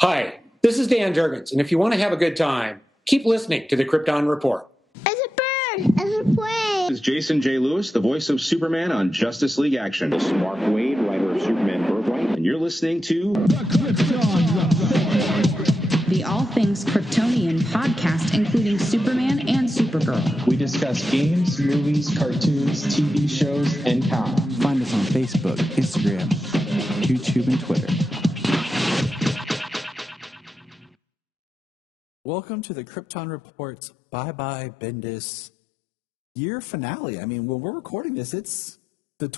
Hi, this is Dan Jurgens, and if you want to have a good time, keep listening to the Krypton Report. It's a bird. It's a plane. This is Jason J. Lewis, the voice of Superman on Justice League Action. This is Mark Wade, writer of Superman Birthright. And you're listening to The Krypton Report, the All Things Kryptonian podcast, including Superman and Supergirl. We discuss games, movies, cartoons, TV shows, and comics. Find us on Facebook, Instagram, YouTube, and Twitter. Welcome to the Krypton Report's Bye Bendis year finale. I mean, when we're recording this, it's the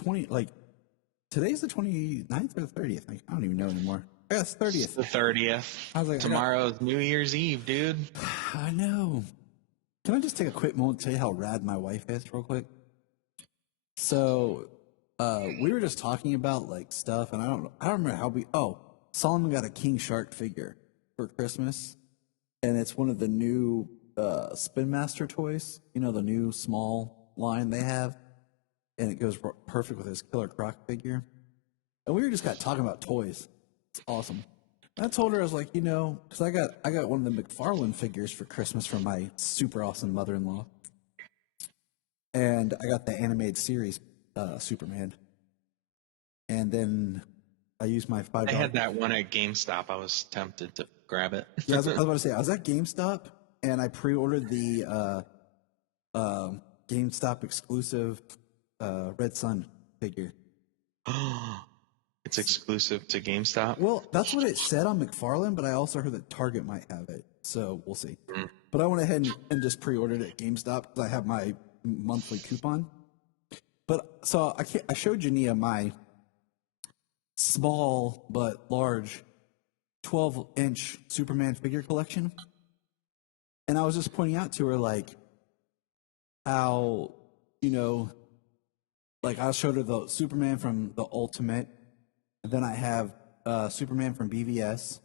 today's the 29th or the 30th. I don't even know anymore. I guess 30th. It's the 30th. I was like, tomorrow's New Year's Eve, dude. I know. Can I just take a quick moment to tell you how rad my wife is real quick? So, we were just talking about like stuff, and I don't remember how Solomon got a King Shark figure for Christmas. And it's one of the new Spin Master toys, you know, the new small line they have. And it goes perfect with his Killer Croc figure. And we were just talking about toys. It's awesome. And I told her, I was like, you know, because I got one of the McFarlane figures for Christmas from my super awesome mother-in-law. And I got the animated series Superman. And then I used my $5. I had that one at GameStop. I was tempted to grab it. Yeah, I was about to say, I was at GameStop, and I pre-ordered the GameStop exclusive Red Sun figure. It's exclusive to GameStop? Well, that's what it said on McFarlane, but I also heard that Target might have it, so we'll see. But I went ahead and just pre-ordered it at GameStop because I have my monthly coupon. But so I showed Jania my small but large 12-inch Superman figure collection. And I was just pointing out to her, like, how, you know, like I showed her the Superman from the Ultimate. And then I have Superman from BVS.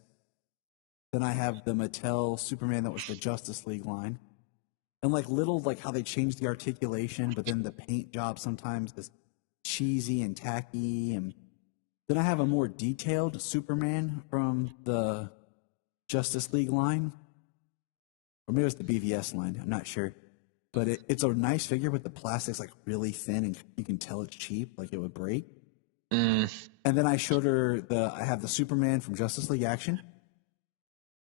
Then I have the Mattel Superman that was the Justice League line. And like little, like how they changed the articulation, but then the paint job sometimes is cheesy and tacky. And then I have a more detailed Superman from the Justice League line. Or maybe it's the BVS line, I'm not sure. But it's a nice figure, but the plastic's like really thin and you can tell it's cheap, like it would break. And then I showed her I have the Superman from Justice League Action.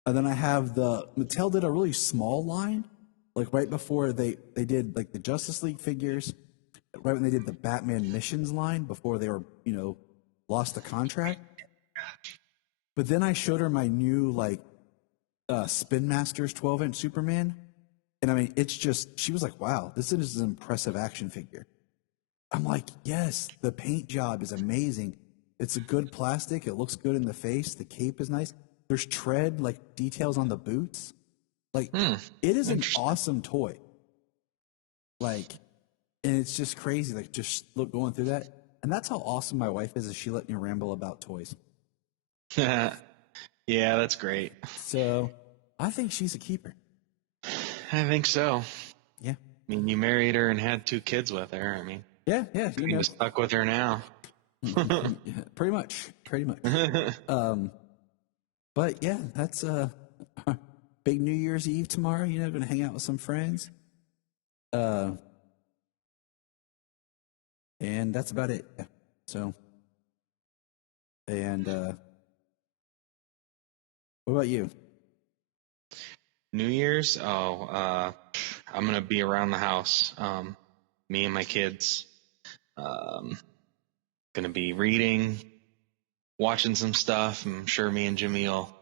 And then I have Mattel did a really small line, like right before they did like the Justice League figures, right when they did the Batman Missions line, before they were, you know, lost the contract. But then I showed her my new like Spin Masters 12-inch Superman. And I mean, it's just, she was like, wow, this is an impressive action figure. I'm like, yes, the paint job is amazing. It's a good plastic. It looks good in the face. The cape is nice. There's tread, like details on the boots. Like, it is an awesome toy. Like, and it's just crazy. Like, just going through that. And that's how awesome my wife is she let me ramble about toys. Yeah, that's great. So, I think she's a keeper. I think so. Yeah. I mean, you married her and had 2 kids with her. I mean, yeah. You're stuck with her now. Pretty much. But yeah, that's big New Year's Eve tomorrow. You know, going to hang out with some friends. And that's about it. Yeah. So, and what about you? New Year's? I'm going to be around the house. Me and my kids. Going to be reading, watching some stuff. I'm sure me and Jimmy will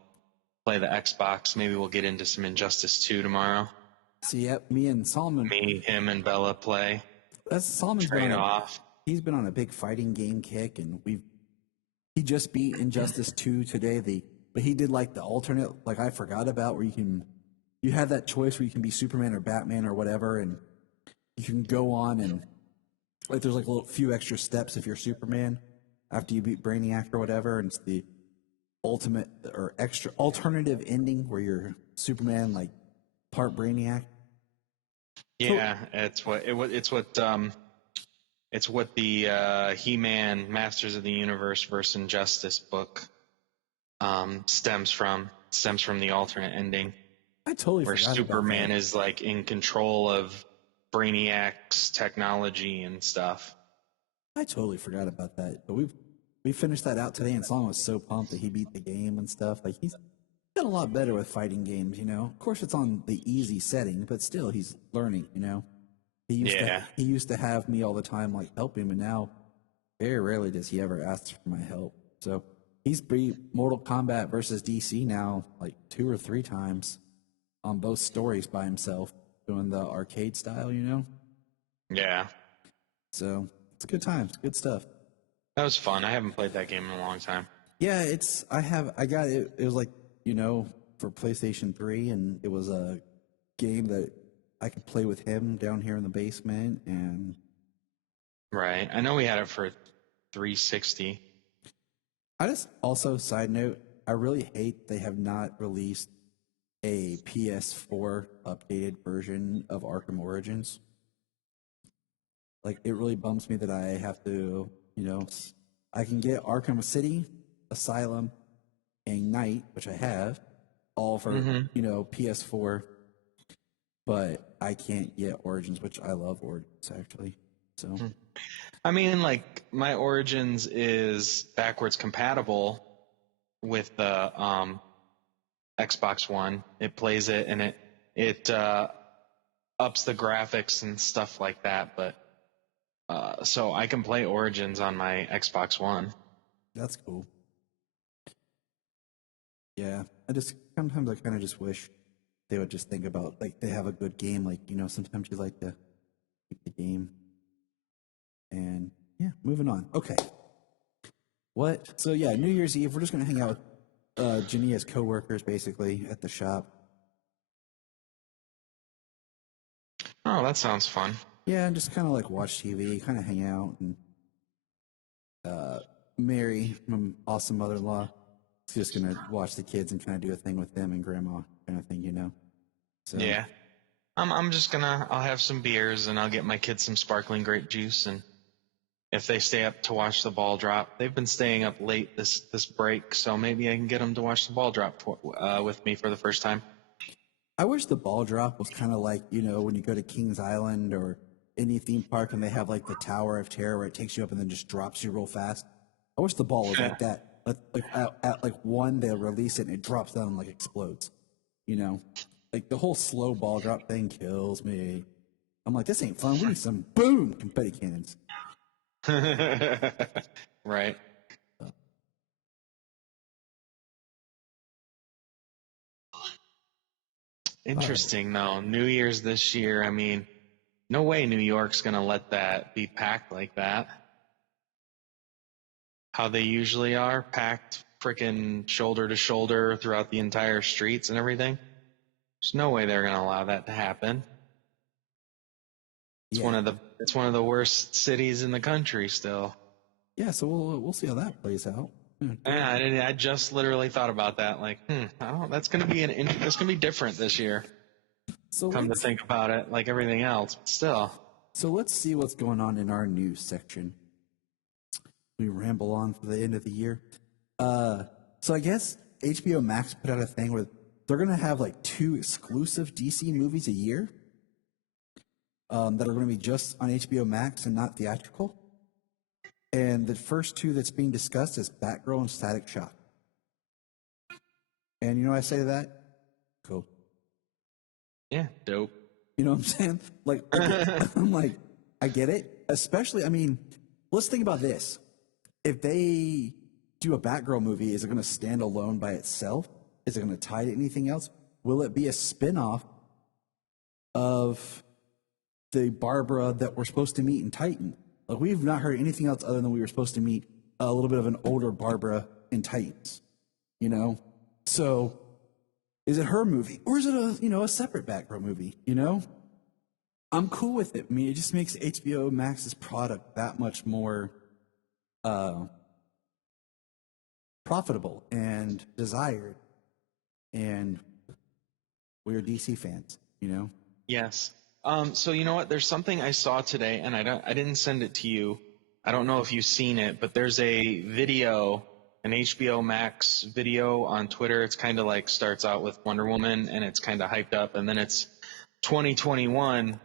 play the Xbox. Maybe we'll get into some Injustice 2 tomorrow. See, yep, me and Solomon. Me, him, and Bella play. That's Solomon's trade off. He's been on a big fighting game kick, and he just beat Injustice 2 today. But he did like the alternate, like I forgot about, where you have that choice where you can be Superman or Batman or whatever, and you can go on and like there's like a few extra steps if you're Superman after you beat Brainiac or whatever, and it's the ultimate or extra alternative ending where you're Superman like part Brainiac. Yeah, it's what the He-Man Masters of the Universe versus Injustice book stems from. stems from the alternate ending I totally where forgot Superman about that. is like in control of Brainiac's technology and stuff. I totally forgot about that. But we finished that out today, and Solomon was so pumped that he beat the game and stuff. Like he's gotten a lot better with fighting games, you know. Of course, it's on the easy setting, but still, he's learning, you know. He used to have me all the time, like help him, and now very rarely does he ever ask for my help. So he's beat Mortal Kombat versus DC now like 2 or 3 times on both stories by himself, doing the arcade style, you know. Yeah. So it's a good time. It's good stuff. That was fun. I haven't played that game in a long time. Yeah, I got it. It was like, you know, for PlayStation 3, and it was a game that I could play with him down here in the basement. And Right. I know we had it for 360. I just also, side note, I really hate they have not released a PS4 updated version of Arkham Origins. Like, it really bums me that I have to, you know, I can get Arkham City, Asylum, and Knight, which I have, all for, you know, PS4, but I can't get Origins, which I love Origins, actually. So, I mean, like, my Origins is backwards compatible with the Xbox One. It plays it, and it ups the graphics and stuff like that, but so I can play Origins on my Xbox One. that's cool. Yeah, sometimes I kind of just wish they would just think about, like, they have a good game. Like, you know, sometimes you like to keep the game. And yeah, moving on. Okay. What? So yeah, New Year's Eve, we're just going to hang out with Jania's coworkers basically at the shop. Oh, that sounds fun. Yeah, and just kind of like watch TV, kind of hang out. And Mary, my awesome mother-in-law, is just going to watch the kids and kind of do a thing with them and grandma kind of thing, you know? So, Yeah. I'm just I'll have some beers and I'll get my kids some sparkling grape juice, and if they stay up to watch the ball drop, they've been staying up late this break, so maybe I can get them to watch the ball drop with me for the first time. I wish the ball drop was kind of like, you know, when you go to Kings Island or any theme park and they have like the Tower of Terror where it takes you up and then just drops you real fast. I wish the ball was like that. Like at like one, they'll release it and it drops down and like explodes. You know, like the whole slow ball drop thing kills me. I'm like, this ain't fun. We need some boom confetti cannons. Right. Interesting, though. New Year's this year, I mean, no way New York's going to let that be packed like that. How they usually are, packed freaking shoulder to shoulder throughout the entire streets and everything. There's no way they're going to allow that to happen. It's one of the worst cities in the country still. Yeah, so we'll see how that plays out. Yeah, I just literally thought about that. Like, that's gonna be different this year. So Come to think about it, like everything else, but still. So let's see what's going on in our news section. We ramble on for the end of the year. So I guess HBO Max put out a thing where they're gonna have like 2 exclusive DC movies a year that are gonna be just on HBO Max and not theatrical. And the first 2 that's being discussed is Batgirl and Static Shock. And you know what I say to that? Cool. Yeah, dope. You know what I'm saying? Like, I'm like, I get it. Especially, I mean, let's think about this. If they do a Batgirl movie, is it going to stand alone by itself? Is it going to tie to anything else? Will it be a spin-off of the Barbara that we're supposed to meet in Titan? Like, we've not heard anything else other than we were supposed to meet a little bit of an older Barbara in Titans, you know? So, is it her movie? Or is it a separate Batgirl movie, you know? I'm cool with it. I mean, it just makes HBO Max's product that much more profitable and desired. And we're DC fans, you know? Yes. So you know what? There's something I saw today, and I didn't send it to you. I don't know if you've seen it, but there's a video an HBO Max video on Twitter. It's kind of like starts out with Wonder Woman and it's kind of hyped up, and then it's 2021.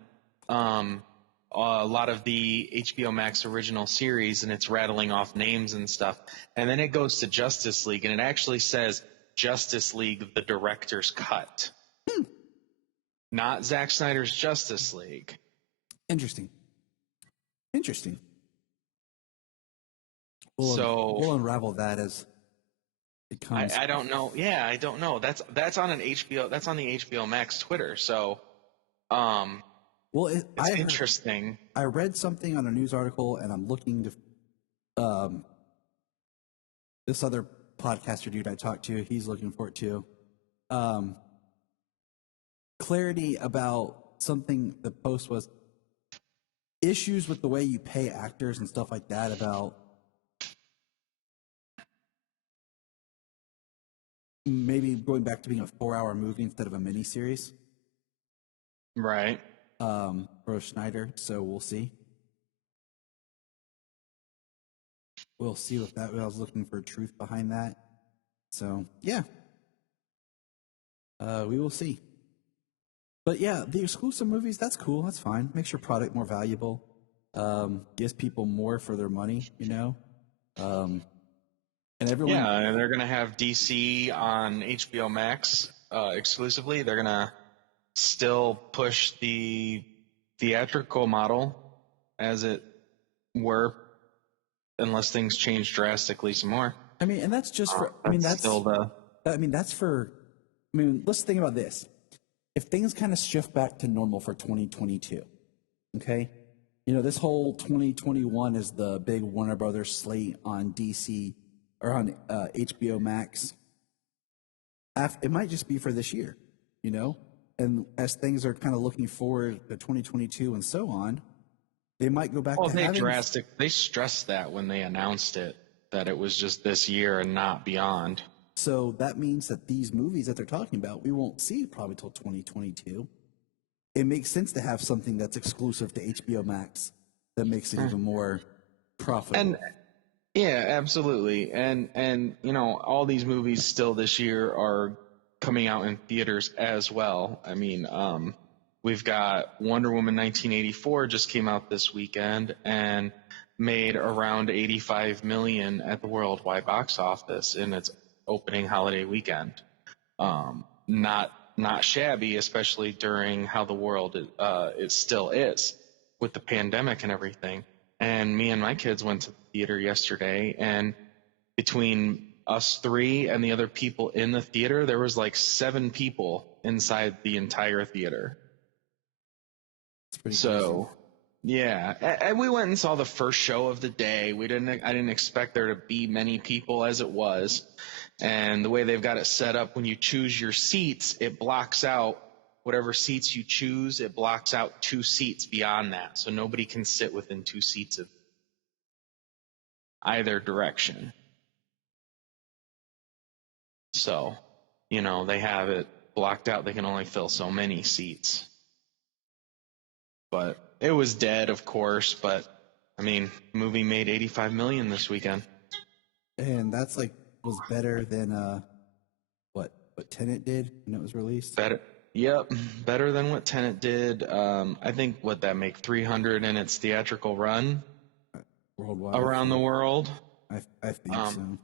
A lot of the HBO Max original series, and it's rattling off names and stuff. And then it goes to Justice League, and it actually says Justice League, the director's cut. Not Zack Snyder's Justice League. Interesting. We'll unravel that as it comes. I don't know. Yeah, I don't know. That's on an HBO. That's on the HBO Max Twitter. So, it's interesting. I read something on a news article, and I'm looking to. This other podcaster dude I talked to, he's looking for it too. Clarity about something. The post was issues with the way you pay actors and stuff like that. About maybe going back to being a 4-hour movie instead of a miniseries. Right. For Snyder. So we'll see. We'll see what that. I was looking for truth behind that. So yeah. We will see. But yeah, the exclusive movies, that's cool. That's fine. Makes your product more valuable. Gives people more for their money, you know? And everyone. Yeah, and they're going to have DC on HBO Max exclusively. They're going to still push the theatrical model as it were, unless things change drastically some more. I mean, and that's just for. I mean, that's still the. I mean, that's for. I mean, let's think about this. If things kind of shift back to normal for 2022, okay, you know, this whole 2021 is the big Warner Brothers slate on DC or on HBO Max. It might just be for this year, you know, and as things are kind of looking forward to 2022 and so on, they might go back. Well, they stressed that when they announced it, that it was just this year and not beyond. So that means that these movies that they're talking about, we won't see probably till 2022. It makes sense to have something that's exclusive to HBO Max that makes it even more profitable. And yeah, absolutely. And you know, all these movies still this year are coming out in theaters as well. I mean, we've got Wonder Woman 1984 just came out this weekend and made around 85 million at the worldwide box office in its opening holiday weekend. Not shabby, especially during how the world it still is with the pandemic and everything. And me and my kids went to the theater yesterday, and between us three and the other people in the theater, there was like 7 people inside the entire theater. It's pretty so crazy. Yeah, and we went and saw the first show of the day. I didn't expect there to be many people as it was. And the way they've got it set up, when you choose your seats, it blocks out whatever seats you choose. It blocks out 2 seats beyond that. So nobody can sit within 2 seats of either direction. So, you know, they have it blocked out. They can only fill so many seats. But it was dead, of course. But, I mean, the movie made 85 million this weekend. And that's like, was better than what Tenet did when it was released. Better than what Tenet did. I think what that make 300 in its theatrical run worldwide around the world. I think so.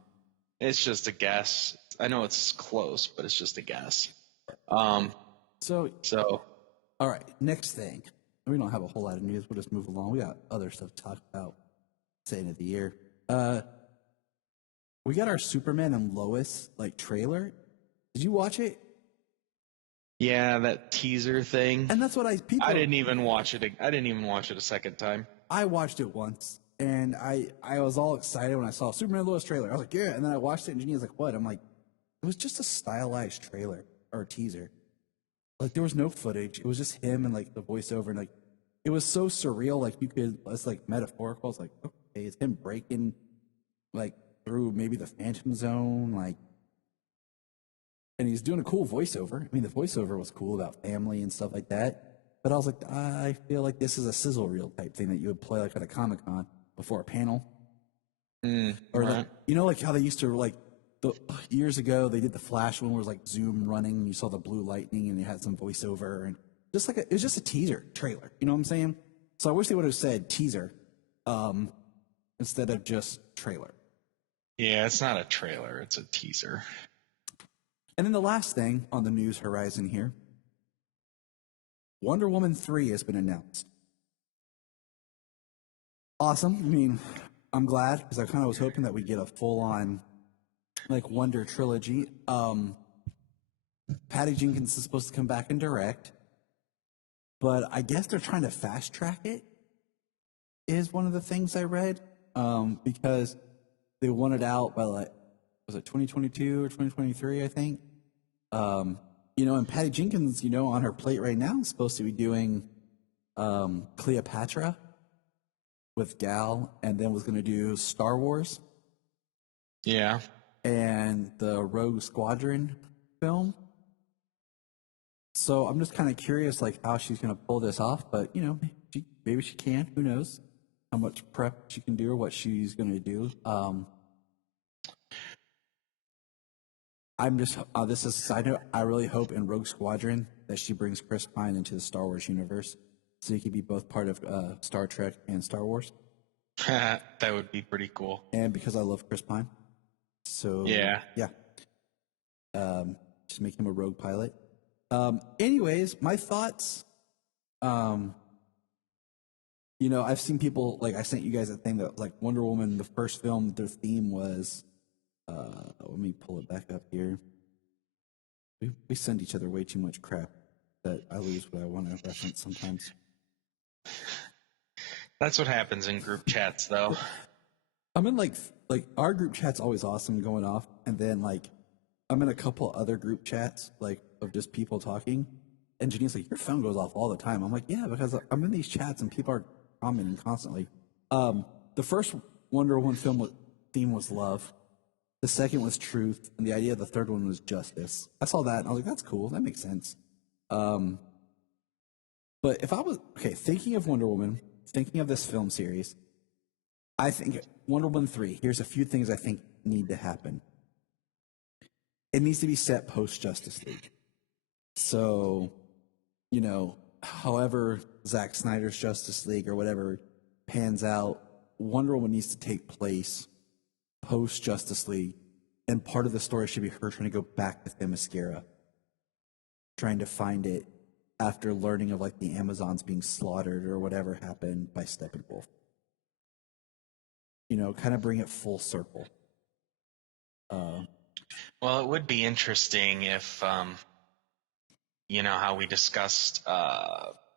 It's just a guess. I know it's close, but it's just a guess. So all right, next thing. We don't have a whole lot of news. We'll just move along. We got other stuff to talk about. Say end of the year. We got our Superman and Lois like trailer. Did you watch it? Yeah, that teaser thing. And that's what I didn't even watch it. I didn't even watch it a second time. I watched it once, and I was all excited when I saw Superman and Lois trailer. I was like, yeah. And then I watched it, and Jeannie was like, what? I'm like, it was just a stylized trailer or teaser. Like there was no footage. It was just him and like the voiceover, and like it was so surreal. Like it's like metaphorical. It's like, okay, it's him breaking like through maybe the Phantom Zone, like, and he's doing a cool voiceover. I mean, the voiceover was cool about family and stuff like that. But I was like, I feel like this is a sizzle reel type thing that you would play like at a Comic-Con before a panel. Or like, you know, like how they used to like years ago they did the Flash one where it was like Zoom running and you saw the blue lightning and it had some voiceover and just like it was just a teaser trailer. You know what I'm saying? So I wish they would have said teaser instead of just trailer. Yeah, it's not a trailer; it's a teaser. And then the last thing on the news horizon here, Wonder Woman 3 has been announced. Awesome. I mean, I'm glad because I kind of was hoping that we'd get a full-on like Wonder trilogy. Patty Jenkins is supposed to come back and direct, but I guess they're trying to fast track it. Is one of the things I read because they want it out by like was it 2022 or 2023? I think. You know, and Patty Jenkins, you know, on her plate right now is supposed to be doing Cleopatra with Gal, and then was going to do Star Wars. Yeah. And the Rogue Squadron film. So I'm just kind of curious, like, how she's going to pull this off. But, you know, maybe she can. Who knows how much prep she can do or what she's going to do. I'm just, this is a side note. I really hope in Rogue Squadron that she brings Chris Pine into the Star Wars universe so he could be both part of Star Trek and Star Wars. That would be pretty cool. And because I love Chris Pine. So, yeah. Just make him a rogue pilot. Anyways, my thoughts. You know, I've seen people, like, I sent you guys a thing that, like, Wonder Woman, the first film, their theme was, let me pull it back up here. We send each other way too much crap that I lose what I want to reference sometimes. That's what happens in group chats, though. I'm in, like our group chat's always awesome going off, and then, like, I'm in a couple other group chats, like, of just people talking, and Janine's like, your phone goes off all the time. I'm like, yeah, because I'm in these chats and people are commenting constantly. The first Wonder Woman film theme was love. The second was truth, and the idea of the third one was justice. I saw that, and I was like, that's cool. That makes sense. But if I was, thinking of Wonder Woman, thinking of this film series, I think Wonder Woman 3, here's a few things I think need to happen. It needs to be set post-Justice League. So, you know, however Zack Snyder's Justice League or whatever pans out, Wonder Woman needs to take place post-Justice League, and part of the story should be her trying to go back to Themyscira, trying to find it after learning of, like, the Amazons being slaughtered or whatever happened by Steppenwolf. You know, kind of bring it full circle. Well, it would be interesting if, you know, how we discussed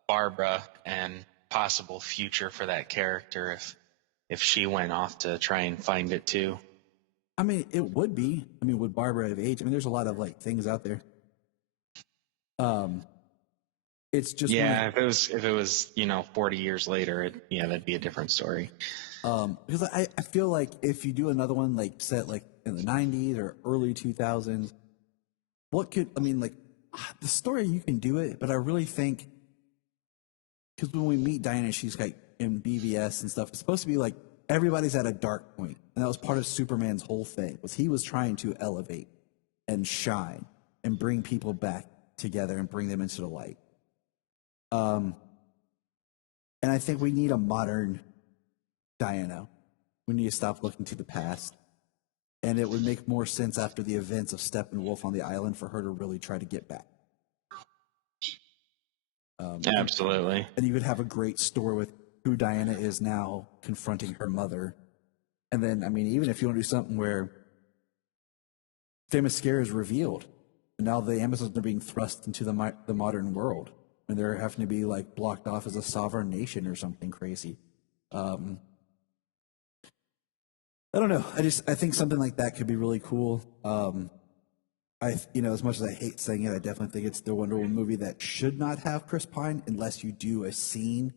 Barbara and possible future for that character if she went off to try and find it too. I mean, it would be. I mean, would Barbara have aged? I mean, there's a lot of, like, things out there. It's just if it was, you know, 40 years later, that'd be a different story. Because I feel like if you do another one, like, set like in the 90s or early 2000s, the story, you can do it, but I really think, because when we meet Diana, she's like in BVS and stuff, it's supposed to be like everybody's at a dark point, and that was part of Superman's whole thing, was he was trying to elevate and shine and bring people back together and bring them into the light. And I think we need a modern Diana. We need to stop looking to the past. And it would make more sense after the events of Steppenwolf on the island for her to really try to get back. Absolutely. And you could have a great story with who Diana is now confronting her mother. And then, I mean, even if you want to do something where Themyscira is revealed, and now the Amazons are being thrust into the modern world, and they're having to be, like, blocked off as a sovereign nation or something crazy. I don't know. I think something like that could be really cool. As much as I hate saying it, I definitely think it's the Wonder Woman movie that should not have Chris Pine unless you do a scene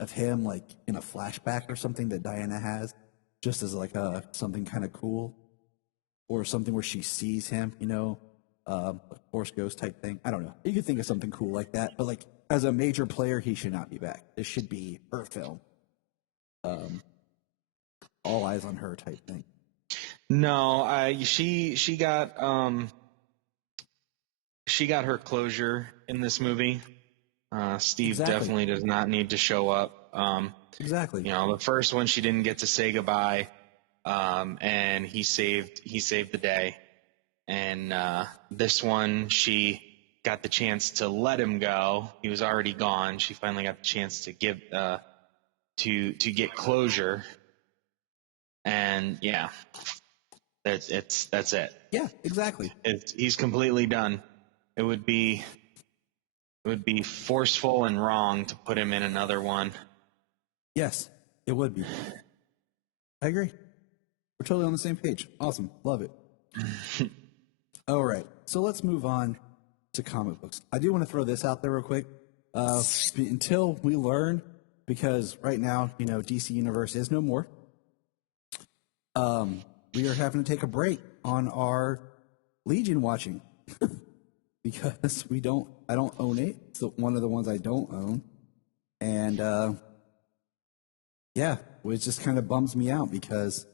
of him, like, in a flashback or something that Diana has, just as like something kind of cool, or something where she sees him, a Force Ghost type thing. I don't know. You could think of something cool like that, but, like, as a major player, he should not be back. This should be her film. all eyes on her type thing. No, she got her closure in this movie. Steve definitely does not need to show up. Exactly. The first one she didn't get to say goodbye, and he saved the day. And this one she got the chance to let him go. He was already gone. She finally got the chance to give to get closure. And yeah, that's it. Yeah, exactly. He's completely done. It would be forceful and wrong to put him in another one. Yes, it would be. I agree. We're totally on the same page. Awesome. Love it. All right. So let's move on to comic books. I do want to throw this out there real quick. Until we learn, because right now, DC Universe is no more. We are having to take a break on our Legion watching because I don't own it. It's one of the ones I don't own. And, yeah, it just kind of bums me out because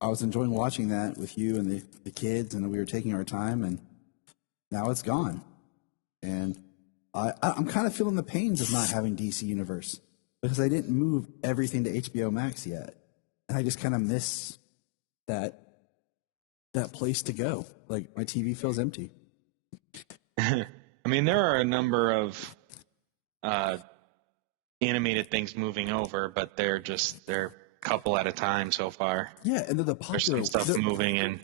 I was enjoying watching that with you and the kids, and we were taking our time, and now it's gone. And I'm kind of feeling the pains of not having DC Universe because I didn't move everything to HBO Max yet. And I just kind of miss that place to go. Like, my TV feels empty. I mean, there are a number of animated things moving over, but they're a couple at a time so far. Yeah, and they're the popular. There's some stuff moving in.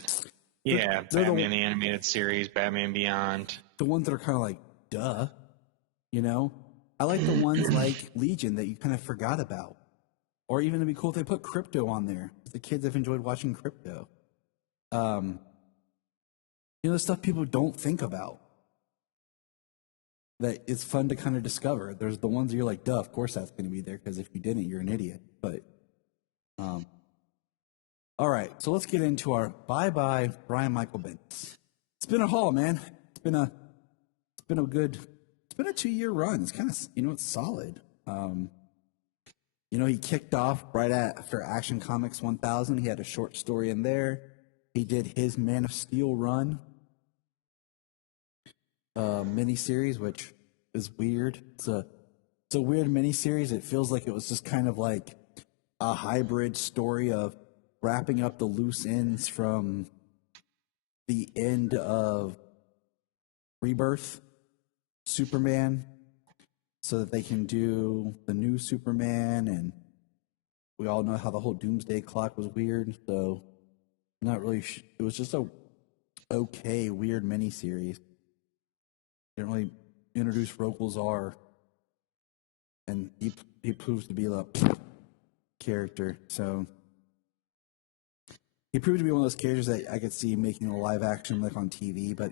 Yeah, Batman the Animated Series, Batman Beyond. The ones that are kind of like, duh, I like the ones like Legion that you kind of forgot about. Or even it'd be cool if they put Crypto on there. The kids have enjoyed watching Crypto. The stuff people don't think about. That it's fun to kind of discover. There's the ones that you're like, duh, of course that's going to be there, because if you didn't, you're an idiot. But, all right, so let's get into our bye-bye Brian Michael Bendis. It's been a haul, man. It's been a 2-year run. It's kind of, it's solid. He kicked off right after Action Comics 1000. He had a short story in there. He did his Man of Steel run miniseries, which is weird. It's a weird miniseries. It feels like it was just kind of like a hybrid story of wrapping up the loose ends from the end of Rebirth, Superman, so that they can do the new Superman, and we all know how the whole Doomsday Clock was weird, so not really it was just a okay weird miniseries. Didn't really introduce Rokelzar, and he proves to be a character, so he proved to be one of those characters that I could see making a live action like on TV, but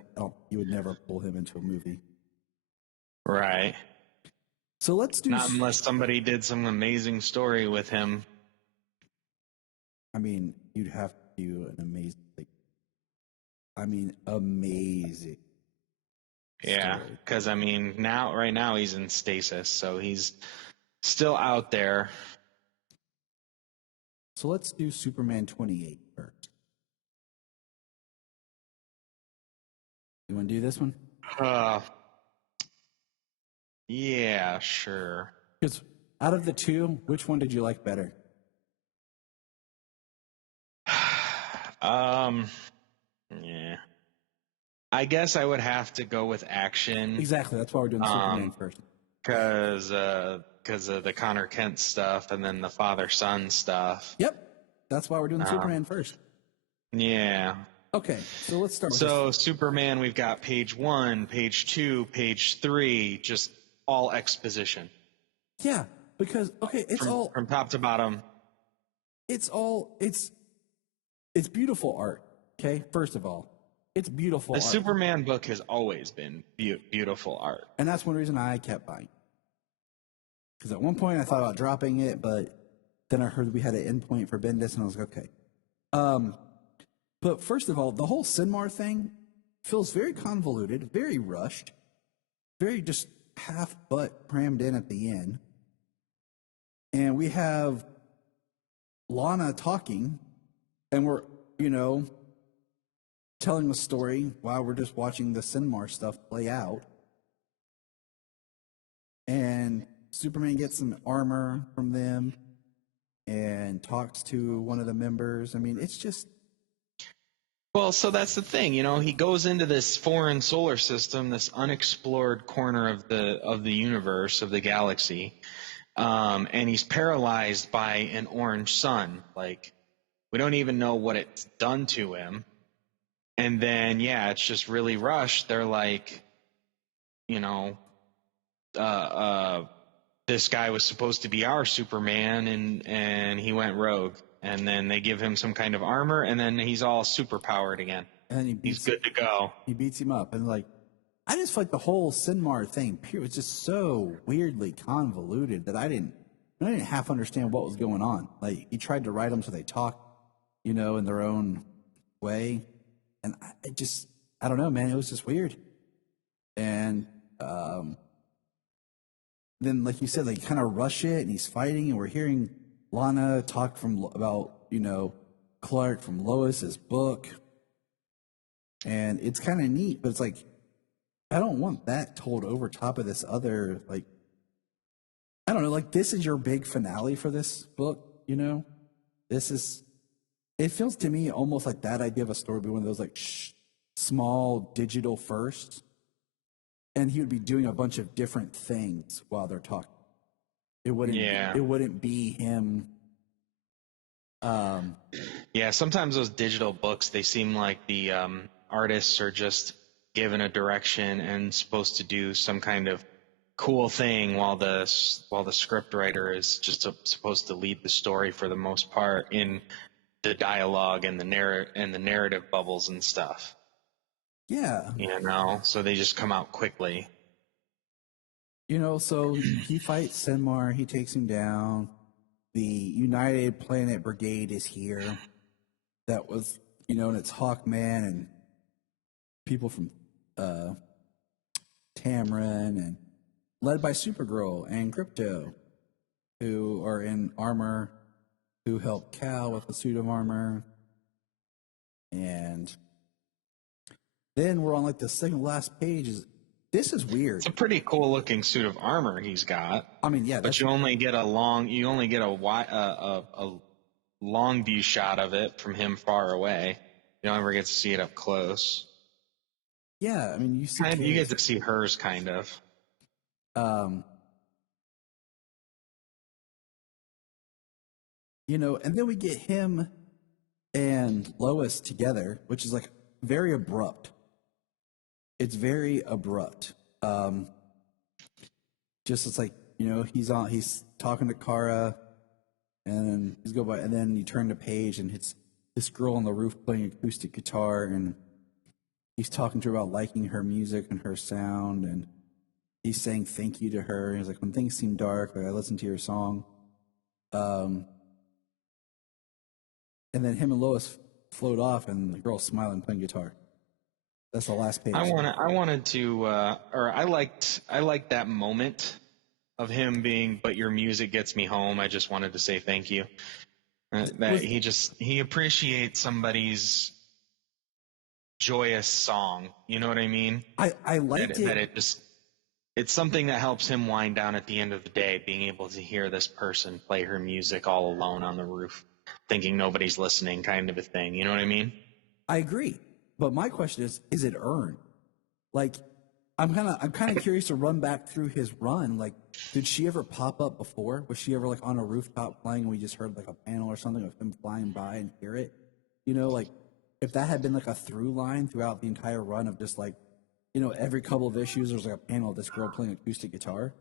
you would never pull him into a movie. Right. So let's do... Not unless somebody did some amazing story with him. I mean, you'd have to do an amazing... amazing... Yeah, because, right now he's in stasis, so he's still out there. So let's do Superman 28 first. You want to do this one? Yeah, sure. Because out of the two, which one did you like better? Yeah. I guess I would have to go with Action. Exactly. That's why we're doing Superman first. Because of the Connor Kent stuff and then the father-son stuff. Yep. That's why we're doing Superman first. Yeah. Okay. So let's start with this. Superman, we've got page 1, page 2, page 3, just all exposition. Yeah. Because, from top to bottom. It's beautiful art. Okay. First of all. It's beautiful art. The Superman book has always been beautiful art. And that's one reason I kept buying. Because at one point I thought about dropping it, but then I heard we had an endpoint for Bendis, and I was like, okay. But first of all, the whole Sinmar thing feels very convoluted, very rushed, very just half-butt crammed in at the end. And we have Lana talking, and we're, you know, telling the story while we're just watching the Sinmar stuff play out. And Superman gets some armor from them and talks to one of the members. I mean, it's just... Well, so that's the thing, you know, he goes into this foreign solar system, this unexplored corner of the universe, of the galaxy, and he's paralyzed by an orange sun. Like, we don't even know what it's done to him. And then, yeah, it's just really rushed. They're like, you know, this guy was supposed to be our Superman, and he went rogue. And then they give him some kind of armor, and then he's all super powered again. And then he's good to go. He beats him up, and like, I just feel like the whole Sinmar thing was just so weirdly convoluted that I didn't half understand what was going on. Like, he tried to write them so they talk, you know, in their own way, and I don't know, man. It was just weird. And then, like you said, they kind of rush it, and he's fighting, and we're hearing Lana talk about, you know, Clark from Lois's book. And it's kind of neat, but it's like, I don't want that told over top of this other, like, I don't know, like, this is your big finale for this book, you know? It feels to me almost like that idea of a story would be one of those, like, small digital firsts. And he would be doing a bunch of different things while they're talking. It wouldn't be him. Yeah, sometimes those digital books, they seem like the artists are just given a direction and supposed to do some kind of cool thing while the script writer is just supposed to lead the story for the most part in the dialogue and the narrative bubbles and stuff. Yeah. You know, so they just come out quickly. You know, so he fights Sinmar, he takes him down. The United Planet Brigade is here. That was, you know, and it's Hawkman and people from Tamarin, and led by Supergirl and Crypto, who are in armor, who help Cal with a suit of armor. And then we're on like the second last page. This is weird. It's a pretty cool looking suit of armor he's got. I mean, yeah, but you only get a long view shot of it from him far away. You don't ever get to see it up close. Yeah, I mean, you get to see hers kind of. You know, and then we get him and Lois together, which is like very abrupt. It's very abrupt. Just it's like, you know, he's talking to Kara, and and then you turn the page and it's this girl on the roof playing acoustic guitar, and he's talking to her about liking her music and her sound, and he's saying thank you to her. And he's like, when things seem dark, like, I listen to your song. And then him and Lois float off, and the girl's smiling, playing guitar. That's the last page. I liked that moment of him being, but your music gets me home. I just wanted to say thank you. He appreciates somebody's joyous song. You know what I mean? I liked it. It's something that helps him wind down at the end of the day, being able to hear this person play her music all alone on the roof, thinking nobody's listening, kind of a thing. You know what I mean? I agree. But my question is it earned? Like, I'm kind of curious to run back through his run. Like, did she ever pop up before? Was she ever like on a rooftop playing, and we just heard like a panel or something of him flying by and hear it? You know, like, if that had been like a through line throughout the entire run of just like, you know, every couple of issues there's like a panel of this girl playing acoustic guitar.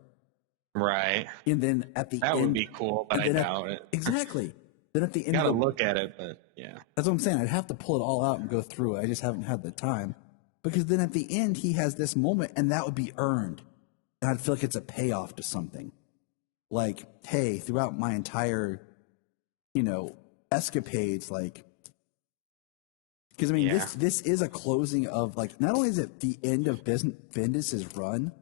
Right. And then at the end, that would be cool, but I doubt it. Exactly. Then at the end, gotta look at it, but yeah, that's what I'm saying. I'd have to pull it all out and go through it. I just haven't had the time, because then at the end he has this moment, and that would be earned, and I'd feel like it's a payoff to something. Like, hey, throughout my entire, you know, escapades, like, because I mean, this is a closing of, like, not only is it the end of Bendis's run,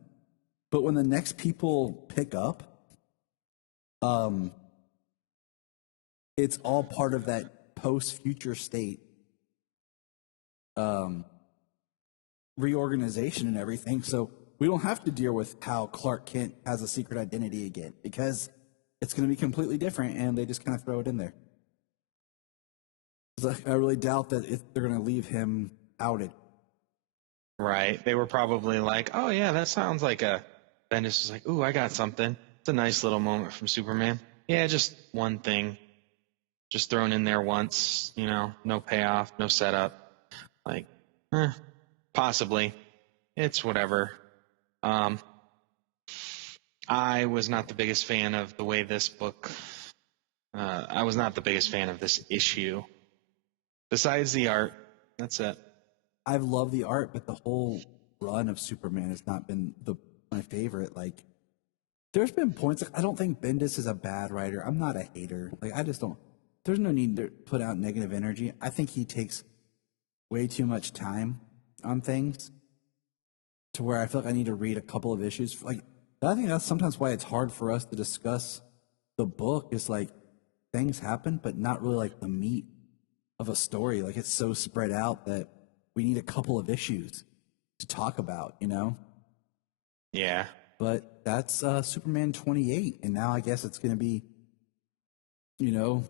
but when the next people pick up, it's all part of that post-future state reorganization and everything. So we don't have to deal with how Clark Kent has a secret identity again, because it's going to be completely different, and they just kind of throw it in there. I really doubt that they're going to leave him outed. Right. They were probably like, oh, yeah, that sounds like a... Bendis was like, ooh, I got something. It's a nice little moment from Superman. Yeah, just one thing. Just thrown in there once, no payoff, no setup. Like, possibly. It's whatever. I was not the biggest fan of the way this book... I was not the biggest fan of this issue. Besides the art, that's it. I've loved the art, but the whole run of Superman has not been my favorite. Like, there's been points. I don't think Bendis is a bad writer. I'm not a hater. Like, I just don't. There's no need to put out negative energy. I think he takes way too much time on things to where I feel like I need to read a couple of issues. Like, I think that's sometimes why it's hard for us to discuss the book. Is like things happen, but not really like the meat of a story. Like, it's so spread out that we need a couple of issues to talk about, Yeah. But that's Superman 28, and now I guess it's going to be, Well,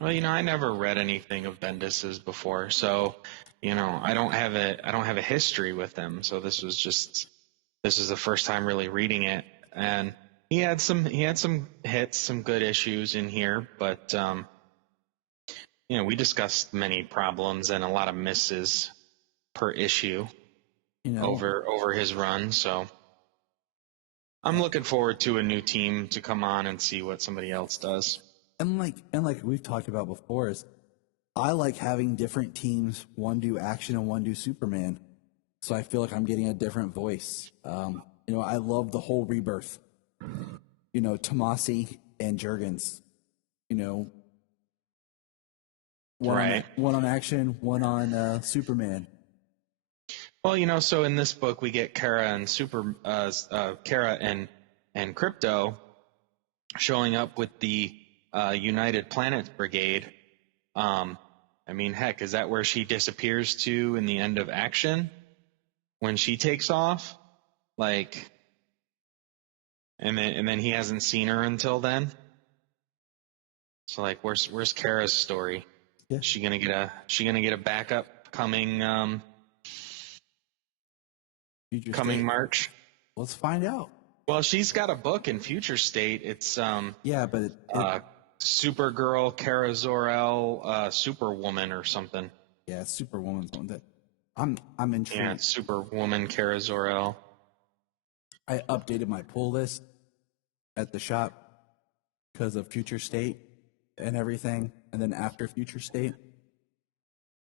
I never read anything of Bendis's before, so I don't have a history with them. So this was the first time really reading it, and he had some hits, some good issues in here, but we discussed many problems and a lot of misses per issue over his run. So I'm looking forward to a new team to come on and see what somebody else does. And like we've talked about before, is I like having different teams, one do action and one do Superman. So I feel like I'm getting a different voice. I love the whole rebirth. Tomasi and Jurgens. One on action, one on Superman. Well, so in this book we get Kara and Kara and Crypto showing up with the United Planets Brigade. Heck, is that where she disappears to in the end of Action when she takes off? Like, and then he hasn't seen her until then. So like, where's Kara's story? Yeah. Is she gonna get a backup coming March? Let's find out. Well, she's got a book in Future State. It's but Supergirl, Kara Zor-El, Superwoman or something. Yeah, Superwoman's one that I'm intrigued. Yeah, Superwoman, Kara Zor-El. I updated my pull list at the shop because of Future State and everything, and then after Future State,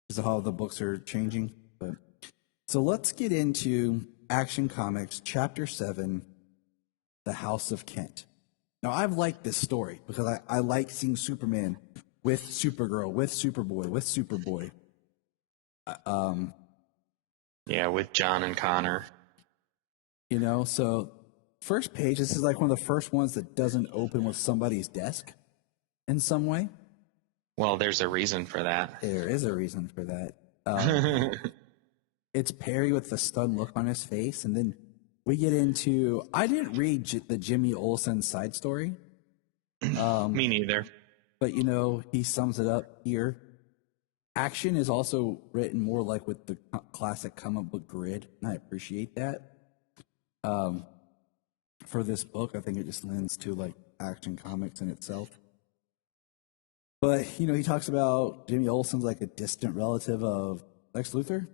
because of how the books are changing. But so let's get into Action Comics Chapter 7, The House of Kent. Now, I've liked this story because I like seeing Superman with Supergirl, with Superboy, with Superboy. With John and Connor. So first page, this is like one of the first ones that doesn't open with somebody's desk in some way. Well, there's a reason for that. There is a reason for that. It's Perry with the stunned look on his face, and then we get into... I didn't read the Jimmy Olsen side story. Me neither. But, he sums it up here. Action is also written more like with the classic comic book grid, and I appreciate that. For this book, I think it just lends to, like, Action Comics in itself. But, he talks about Jimmy Olsen's like a distant relative of Lex Luthor.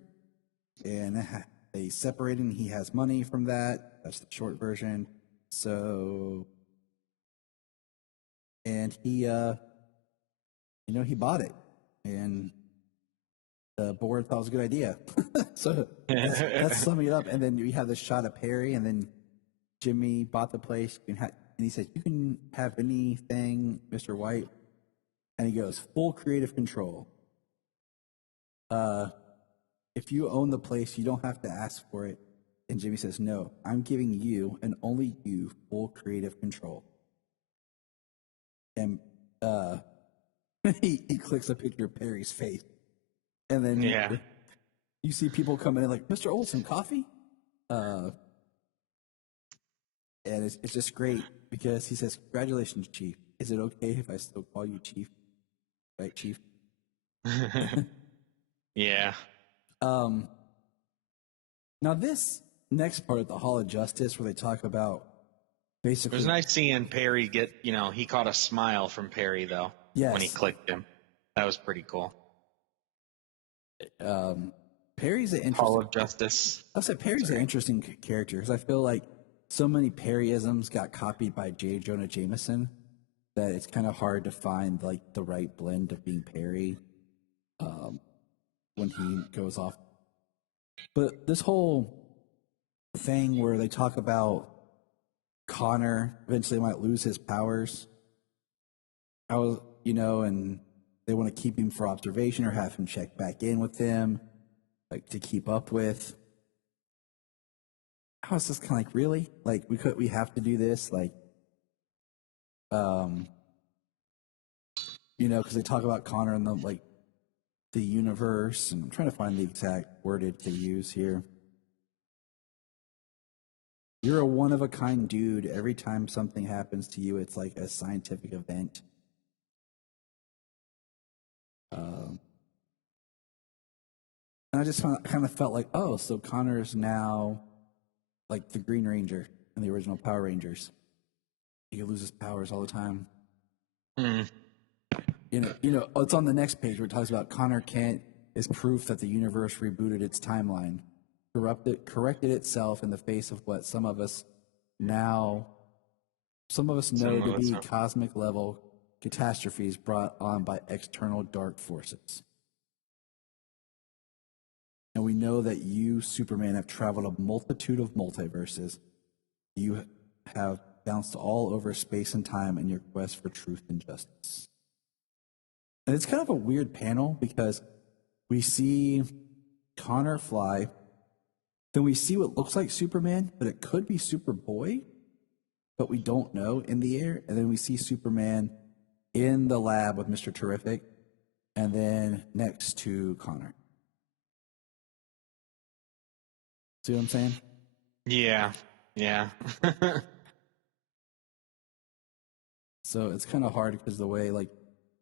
And they separated and he has money from that. That's the short version. So, and he, he bought it. And the board thought it was a good idea. So that's summing it up. And then we have this shot of Perry, and then Jimmy bought the place. And he said, "You can have anything, Mr. White." And he goes, "Full creative control. If you own the place, you don't have to ask for it." And Jimmy says, "No, I'm giving you and only you full creative control." And he clicks a picture of Perry's face, and then Yeah. you see people coming in like, Mr. Olson, coffee? And it's just great because he says, "Congratulations, Chief. Is it okay if I still call you Chief? Right, Chief?" Yeah. Now this next part of the Hall of Justice, where they talk about It basically, was nice seeing Perry get, he caught a smile from Perry, though, when he Yes. clicked him. That was pretty cool. Perry's an Hall interesting. of Justice. I'll say Perry's an interesting character because I feel like so many Perryisms got copied by J. Jonah Jameson that it's kind of hard to find like the right blend of being Perry when he goes off. But this whole thing where they talk about Connor eventually might lose his powers, and they want to keep him for observation or have him check back in with them, like to keep up with. I was just kind of like, really? Like, we have to do this? Like, because they talk about Connor and the universe, and I'm trying to find the exact wordage they use here. You're a one-of-a-kind dude. Every time something happens to you, it's like a scientific event. And I just kind of felt like, oh, so Connor's now like the Green Ranger in the original Power Rangers. He could lose his powers all the time. It's on the next page where it talks about Connor Kent is proof that the universe rebooted its timeline, corrected itself in the face of what some of us know to be cosmic level catastrophes brought on by external dark forces. And we know that you, Superman, have traveled a multitude of multiverses. You have bounced all over space and time in your quest for truth and justice. And it's kind of a weird panel because we see Connor fly, then we see what looks like Superman, but it could be Superboy, but we don't know, in the air. And then we see Superman in the lab with Mr. Terrific, and then next to Connor. See what I'm saying? Yeah. So it's kind of hard because the way,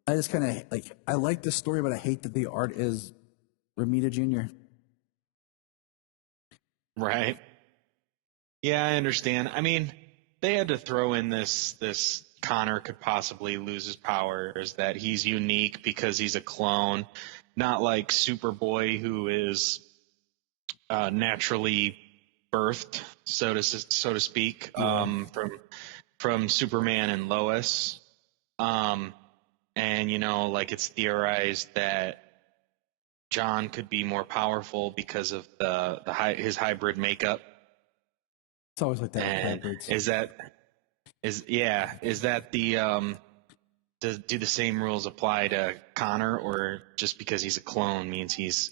I just kind of, I like this story, but I hate that the art is Romita Jr. Right. Yeah, I understand. I mean, they had to throw in this Connor could possibly lose his powers, that he's unique because he's a clone, not like Superboy, who is naturally birthed, so to speak, from Superman and Lois. And it's theorized that John could be more powerful because of his hybrid makeup. It's always like that. And with hybrids. is that the do the same rules apply to Connor, or just because he's a clone means he's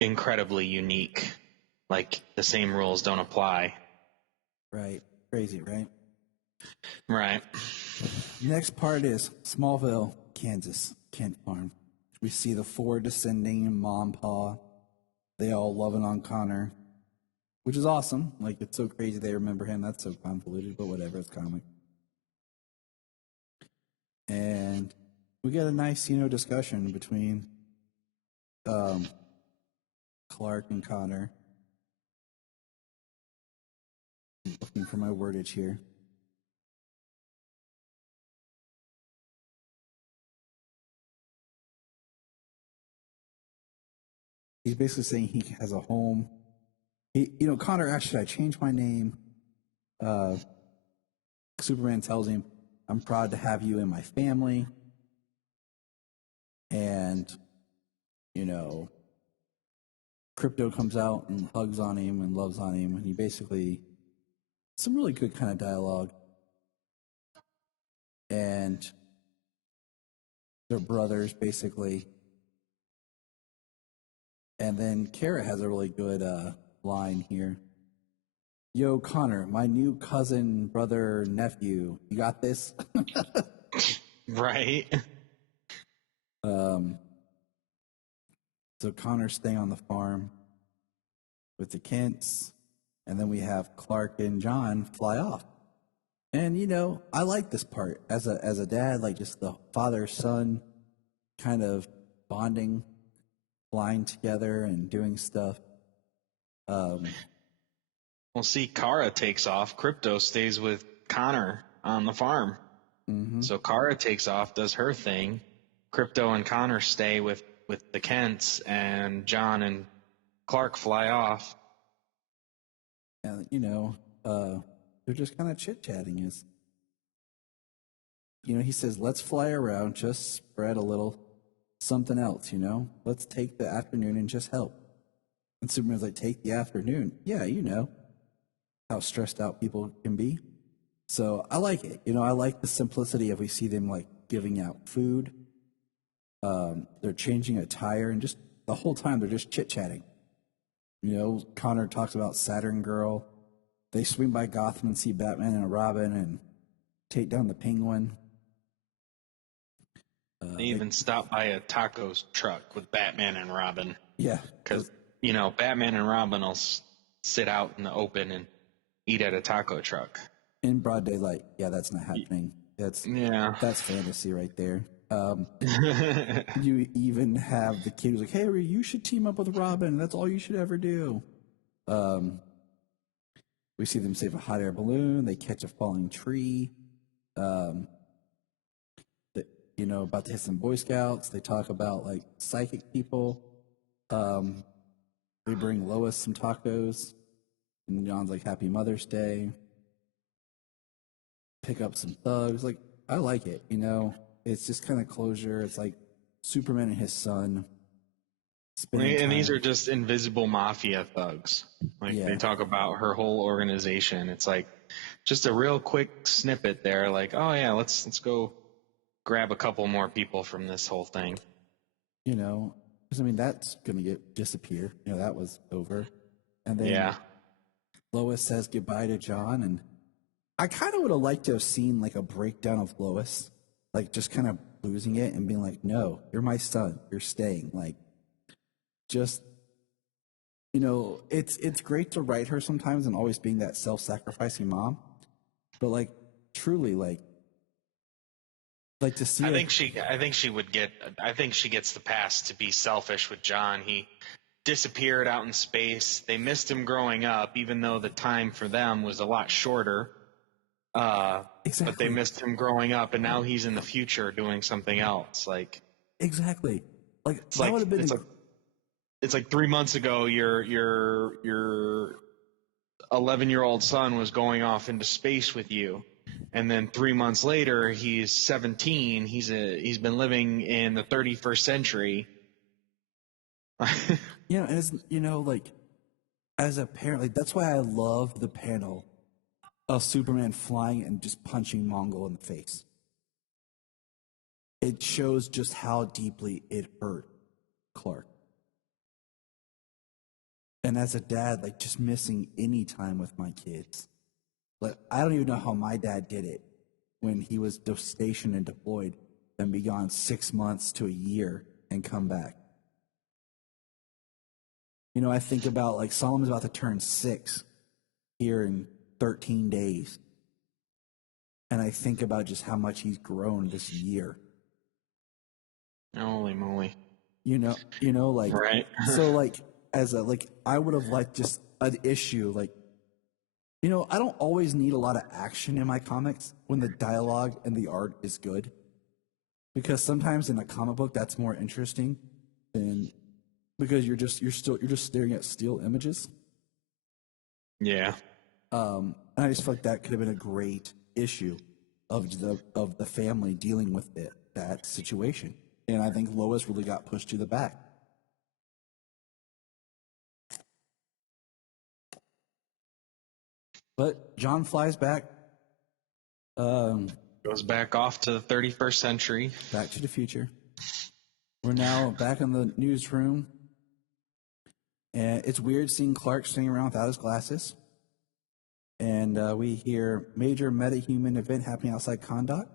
incredibly unique? Like the same rules don't apply. Right. Crazy, right? Right. Next part is Smallville, Kansas, Kent Farm. We see the four descending mom, pa. They all loving on Connor, which is awesome. Like, it's so crazy they remember him. That's so convoluted, but whatever. It's comic. And we get a nice, discussion between Clark and Connor. I'm looking for my wordage here. He's basically saying he has a home. Connor, actually, I changed my name. Superman tells him, I'm proud to have you in my family. And, Crypto comes out and hugs on him and loves on him. And he basically, some really good kind of dialogue. And they're brothers, basically. And then Kara has a really good line here. Yo, Connor, my new cousin, brother, nephew, you got this? Right. So Connor's staying on the farm with the Kents, and then we have Clark and John fly off. And I like this part as a dad, like just the father son kind of bonding, flying together and doing stuff. Well, see, Kara takes off. Crypto stays with Connor on the farm. Mm-hmm. So Kara takes off, does her thing. Crypto and Connor stay with the Kents, and John and Clark fly off. And they're just kind of chit-chatting. He says, let's fly around, just spread a little something else, Let's take the afternoon and just help. And Superman's like, take the afternoon? Yeah, how stressed out people can be. So I like it. I like the simplicity of we see them like giving out food. They're changing a tire, and just the whole time they're just chit-chatting. Connor talks about Saturn Girl. They swing by Gotham and see Batman and Robin and take down the Penguin. They even stop by a taco truck with Batman and Robin. Yeah. Because, Batman and Robin will sit out in the open and eat at a taco truck. In broad daylight. Yeah, that's not happening. That's fantasy right there. You even have the kid who's like, hey, you should team up with Robin. That's all you should ever do. We see them save a hot air balloon. They catch a falling tree. About to hit some Boy Scouts. They talk about like psychic people. They bring Lois some tacos. And John's like, Happy Mother's Day. Pick up some thugs. Like, I like it, It's just kind of closure. It's like Superman and his son. And these are just invisible mafia thugs. They talk about her whole organization. It's like just a real quick snippet there. Like, oh yeah, let's go grab a couple more people from this whole thing. Because that's going to disappear. That was over. And then Lois says goodbye to John, and I kind of would have liked to have seen like a breakdown of Lois, like just kind of losing it and being like, no, you're my son, you're staying. Like, just, it's great to write her sometimes and always being that self-sacrificing mom, but like truly like to see. I think she gets the pass to be selfish with John. He disappeared out in space. They missed him growing up, even though the time for them was a lot shorter. Exactly. But they missed him growing up, and now he's in the future doing something else. Like, exactly. Like, it's that like, would have been. It's like 3 months ago, your 11-year-old son was going off into space with you, and then 3 months later, he's 17. He's been living in the 31st century. And as as a parent, like that's why I love the panel of Superman flying and just punching Mongol in the face. It shows just how deeply it hurt Clark. And as a dad, like just missing any time with my kids. Like, I don't even know how my dad did it when he was stationed and deployed and be gone 6 months to a year and come back. I think about like Solomon's about to turn 6 here in 13 days. And I think about just how much he's grown this year. Holy moly. Like, right. So like, I would have liked just an issue. Like, I don't always need a lot of action in my comics when the dialogue and the art is good. Because sometimes in a comic book that's more interesting than, because you're just staring at still images. Yeah. And I just feel like that could have been a great issue of the family dealing with that situation. And I think Lois really got pushed to the back. But John flies back. Goes back off to the 31st century. Back to the future. We're now back in the newsroom. And it's weird seeing Clark sitting around without his glasses. And we hear major meta-human event happening outside Conduct.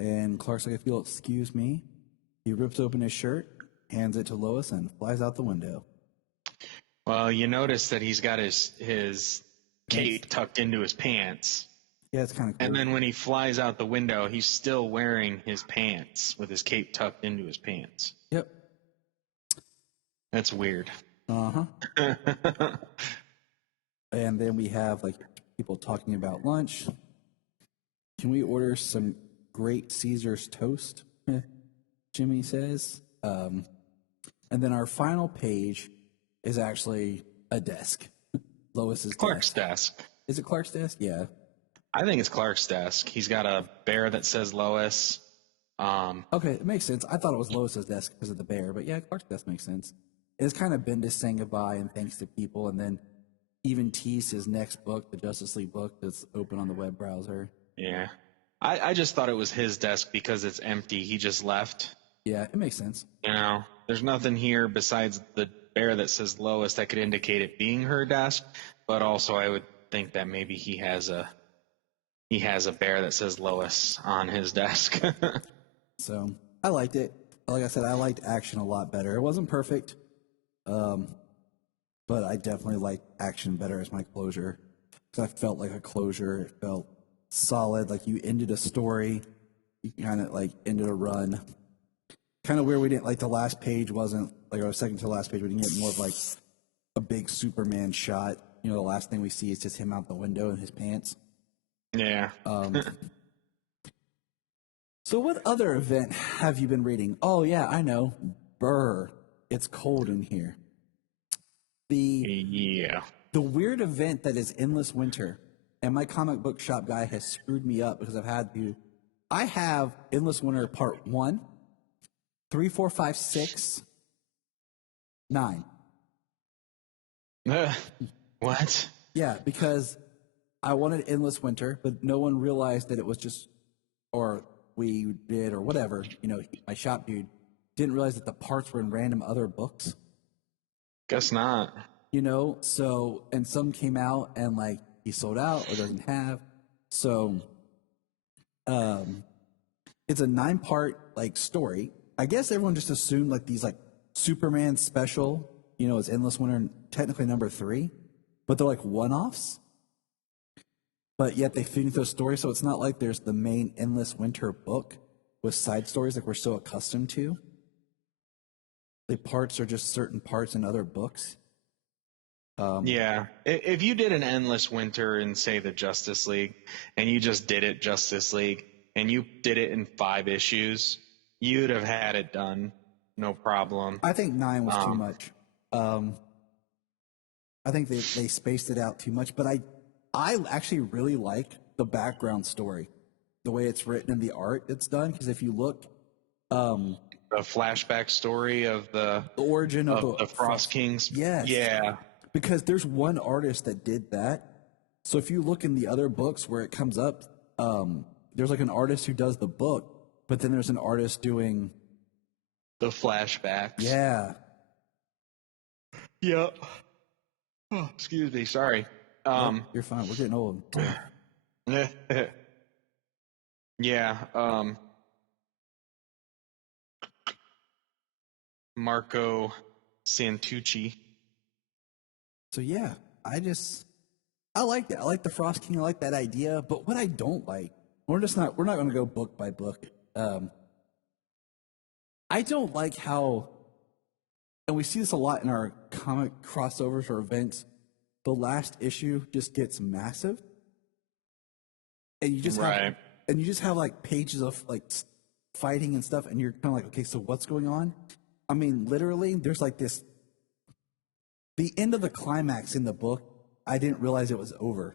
And Clark's like, if you'll excuse me. He rips open his shirt, hands it to Lois, and flies out the window. Well, you notice that he's got his cape tucked into his pants. Yeah, it's kind of cool. And then when he flies out the window, he's still wearing his pants with his cape tucked into his pants. Yep. That's weird. Uh-huh. And then we have like people talking about lunch. Can we order some great Caesar's toast? Jimmy says. And then our final page is actually a desk. Lois's Clark's desk. Is it Clark's desk? Yeah. I think it's Clark's desk. He's got a bear that says Lois. Okay, it makes sense. I thought it was Lois's desk because of the bear, but yeah, Clark's desk makes sense. It's kind of Bendis saying goodbye and thanks to people, and then even teased his next book, the Justice League book that's open on the web browser. Yeah. I just thought it was his desk because it's empty. He just left. Yeah, it makes sense. You know, there's nothing here besides the bear that says Lois that could indicate it being her desk, but also I would think that maybe he has a bear that says Lois on his desk. So I liked it. Like I said, I liked Action a lot better. It wasn't perfect, but I definitely liked Action better as my closure because I felt like a closure. It felt solid, like you ended a story, you kind of like ended a run. Kind of where we didn't like the last page wasn't like our second to the last page. We didn't get more of like a big Superman shot. You know, the last thing we see is just him out the window in his pants. Yeah. So what other event have you been reading? Oh, yeah, I know. Brr. It's cold in here. The weird event that is Endless Winter, and my comic book shop guy has screwed me up because I have Endless Winter Part 1, 3, 4, 5, 6, 9. What? Yeah, because I wanted Endless Winter, but no one realized that it was just, or we did, or whatever, you know, my shop dude didn't realize that the parts were in random other books. Guess not. You know, so, and some came out and like he sold out or doesn't have. So, it's a 9-part like story. I guess everyone just assumed like these like Superman special, you know, is Endless Winter technically number 3, but they're like one-offs. But yet they finish those stories, so it's not like there's the main Endless Winter book with side stories like we're so accustomed to. The parts are just certain parts in other books. Yeah. If you did an Endless Winter in, say, the Justice League, and you just did it Justice League, and you did it in 5 issues, you'd have had it done. No problem. I think 9 was too much. I think they spaced it out too much, but I actually really like the background story, the way it's written and the art it's done. Because if you look, the flashback story of the origin of the Frost Kings. Yes. Yeah. Because there's one artist that did that. So if you look in the other books where it comes up, there's like an artist who does the book, but then there's an artist doing the flashbacks. Yeah. Yep. Oh, excuse me. Sorry. You're fine. We're getting old. Yeah. Marco Santucci. So yeah, I like it. I like the Frost King. I like that idea. But what I don't like, we're not going to go book by book. I don't like how, and we see this a lot in our comic crossovers or events, the last issue just gets massive. And you just have like pages of like fighting and stuff, and you're kind of like, okay, so what's going on? I mean, literally, there's like this. The end of the climax in the book, I didn't realize it was over.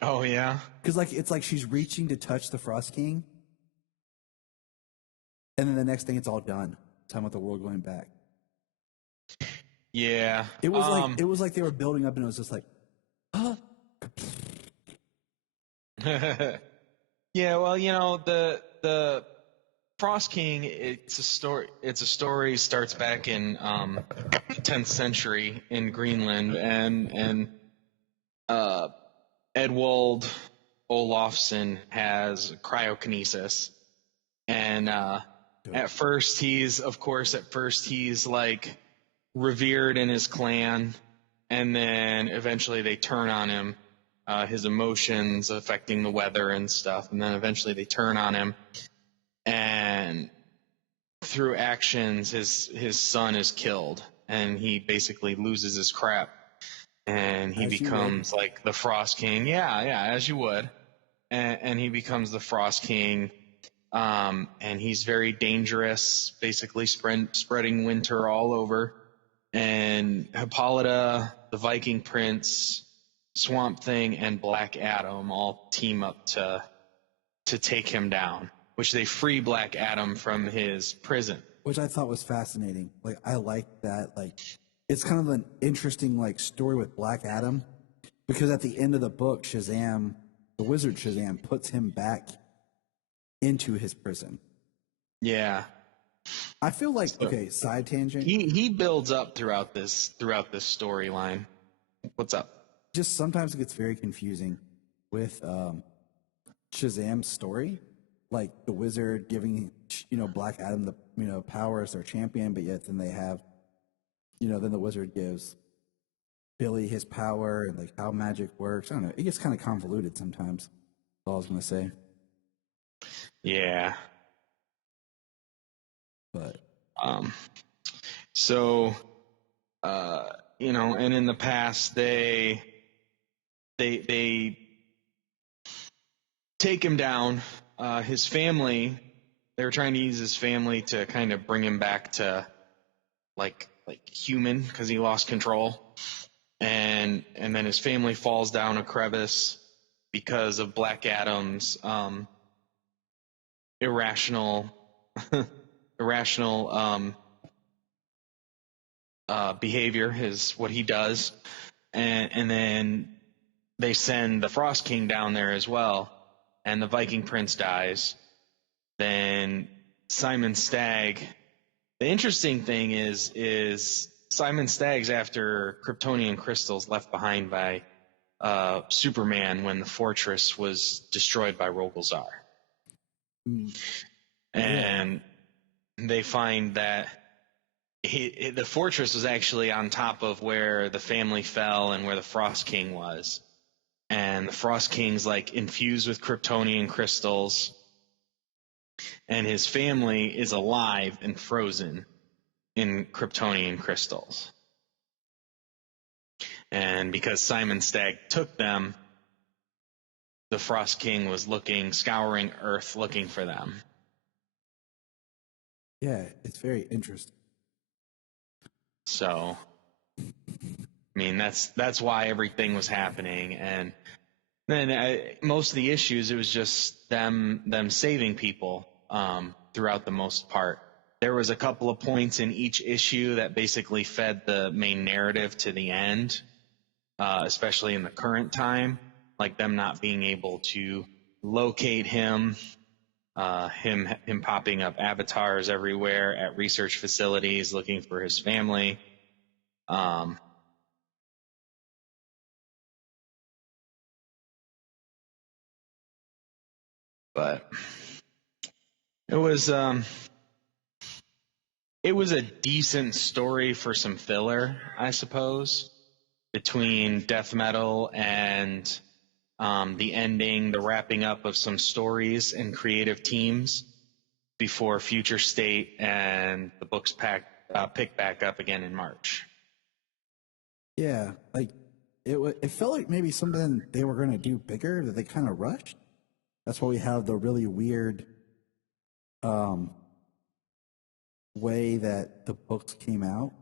Oh yeah, because like it's like she's reaching to touch the Frost King, and then the next thing it's all done. Time with the world going back. Yeah, it was like they were building up, and it was just like, huh. Yeah, well, you know, the Frost King, it's a story starts back in 10th century in Greenland, and Edwald Olafsson has cryokinesis, And at first he's like revered in his clan, and then eventually they turn on him, his emotions affecting the weather and stuff, and then eventually they turn on him, and through actions his son is killed, and he basically loses his crap, and he becomes like the Frost King. Yeah, as you would. And he becomes the Frost King, and he's very dangerous, basically spreading winter all over. And Hippolyta, the Viking Prince, Swamp Thing, and Black Adam all team up to take him down, which they free Black Adam from his prison. Which I thought was fascinating. Like, I like that. Like, it's kind of an interesting, like, story with Black Adam, because at the end of the book, Shazam, the wizard Shazam, puts him back into his prison. Yeah. I feel like, okay, side tangent. He builds up throughout this storyline. What's up? Just sometimes it gets very confusing with Shazam's story. Like the wizard giving, Black Adam the, power as their champion, but yet then they have, then the wizard gives Billy his power and like how magic works. I don't know. It gets kind of convoluted sometimes. That's all I was going to say. Yeah. But so and in the past they take him down. His family, they were trying to use his family to kind of bring him back to like human, because he lost control. And then his family falls down a crevice because of Black Adam's irrational behavior, is what he does. And then they send the Frost King down there as well, and the Viking Prince dies. Then Simon Stagg. The interesting thing is Simon Stagg's after Kryptonian crystals left behind by Superman when the fortress was destroyed by Rogolzar. And they find that the fortress was actually on top of where the family fell and where the Frost King was. And the Frost King's like infused with Kryptonian crystals, and his family is alive and frozen in Kryptonian crystals. And because Simon Stagg took them, the Frost King was scouring Earth looking for them. Yeah, it's very interesting. So, I mean, that's why everything was happening. And then most of the issues, it was just them saving people throughout the most part. There was a couple of points in each issue that basically fed the main narrative to the end, especially in the current time, like them not being able to locate him, him popping up avatars everywhere at research facilities looking for his family. But it was a decent story for some filler, I suppose, between death metal and the ending, the wrapping up of some stories and creative teams before Future State and the books pick back up again in March. Yeah, like it felt like maybe something they were going to do bigger that they kind of rushed. That's why we have the really weird way that the books came out.